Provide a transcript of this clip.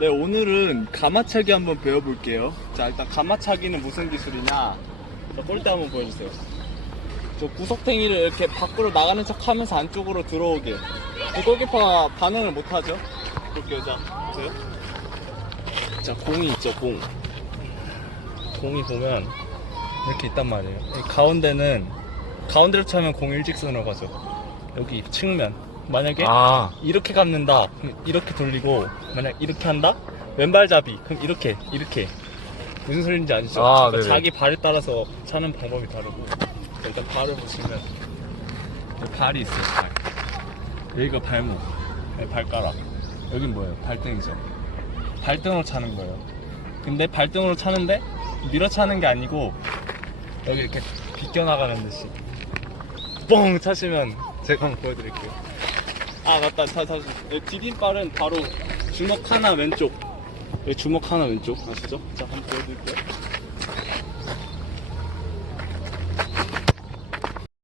네, 오늘은 가마차기 한번 배워볼게요. 자, 일단 가마차기는 무슨 기술이냐? 자, 골대 한번 보여주세요. 저 구석탱이를 이렇게 밖으로 나가는 척 하면서 안쪽으로 들어오게. 이 골키퍼가 반응을 못하죠? 볼게요, 자, 보세요. 자, 공이 있죠, 공. 공이 보면 이렇게 있단 말이에요. 이 가운데는, 가운데로 차면 공 일직선으로 가죠. 여기 측면. 만약에 아, 이렇게 감는다. 그럼 이렇게 돌리고 만약 이렇게 한다. 왼발잡이. 그럼 이렇게 이렇게. 무슨 소리인지 아시죠? 아, 그러니까 네네. 자기 발에 따라서 차는 방법이 다르고. 일단 발을 보시면 여기 발이 있어요. 발. 여기가 발목, 여기 발가락. 여긴 뭐예요? 발등이죠. 발등으로 차는 거예요. 근데 발등으로 차는데 밀어 차는 게 아니고 여기 이렇게 비껴나가는 듯이 뻥 차시면 제가 한번 보여드릴게요. 아 맞다. 자, 자, 여기 디딤발은 바로 주먹 하나 왼쪽. 여기 주먹 하나 왼쪽. 아시죠? 자 한번 보여드릴게요